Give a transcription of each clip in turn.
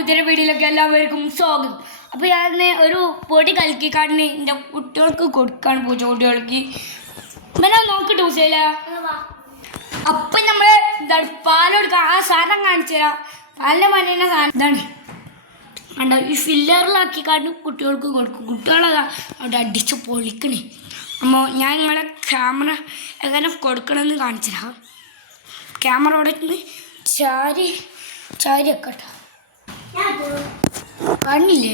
പുതിയ വീഡിയോയിലേക്ക് എല്ലാവർക്കും സ്വാഗതം. അപ്പോൾ ഞാൻ ഒരു പൊടി കലക്കിക്കാടിന് എൻ്റെ കുട്ടികൾക്ക് കൊടുക്കാണ്, പൂച്ചക്കുട്ടികൾക്ക്. ഇങ്ങനെ നോക്കിട്ട് ഊസില്ല. അപ്പം നമ്മൾ പാലെടുക്കാം. ആ സാധനം കാണിച്ചു തരാം. പാലിൻ്റെ മഞ്ഞ സാധനം ഇതാണ് കണ്ടോ. ഈ ഫില്ലറിലാക്കിക്കാണ്ട് കുട്ടികൾക്ക് കൊടുക്കും. കുട്ടികളതാ അവിടെ അടിച്ച് പൊളിക്കണേ. അപ്പോൾ ഞാൻ നിങ്ങളെ ക്യാമറ എങ്ങനെ കൊടുക്കണമെന്ന് കാണിച്ചു തരാം. ക്യാമറ അവിടെ ചാരി വെക്കട്ടെ. കണ്ണില്ലേ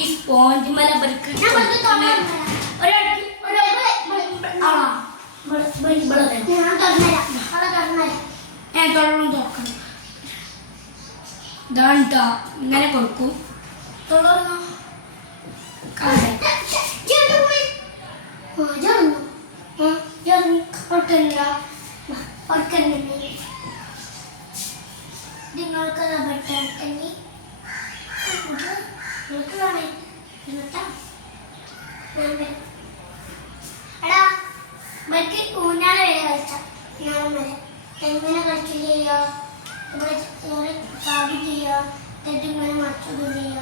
ഈ സ്പോഞ്ച് ഇങ്ങനെ കൊടുക്കും. നിങ്ങൾക്ക് എടാ ബൈക്ക് ഊഞ്ഞാല വരെ കളിച്ച എങ്ങനെ കളിച്ചു ചെയ്യുക, സാബി ചെയ്യുക, തെറ്റിങ്ങനെ മറച്ചത് ചെയ്യുക.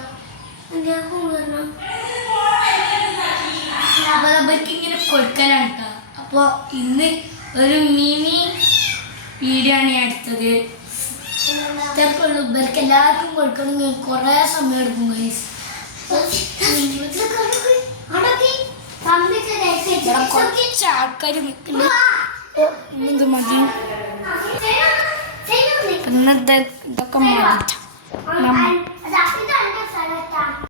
എന്തൊക്കെ വരണം ബൈക്ക് ഇങ്ങനെ കൊടുക്കാനാണ് കേട്ടോ. അപ്പോൾ ഇന്ന് ഒരു മിനി വീഡിയോ ആണ് ഞാൻ എടുത്തത്. ഇതൊക്കെയുള്ളൂ. ഇവർക്ക് എല്ലാവർക്കും കൊടുക്കണമെങ്കിൽ കുറേ സമയം എടുക്കും. കുറച്ച് ആൾക്കാർ നിൽക്കുന്നു. ഇന്നത് മതി. ഇന്നത്തെ ഇതൊക്കെ മതി.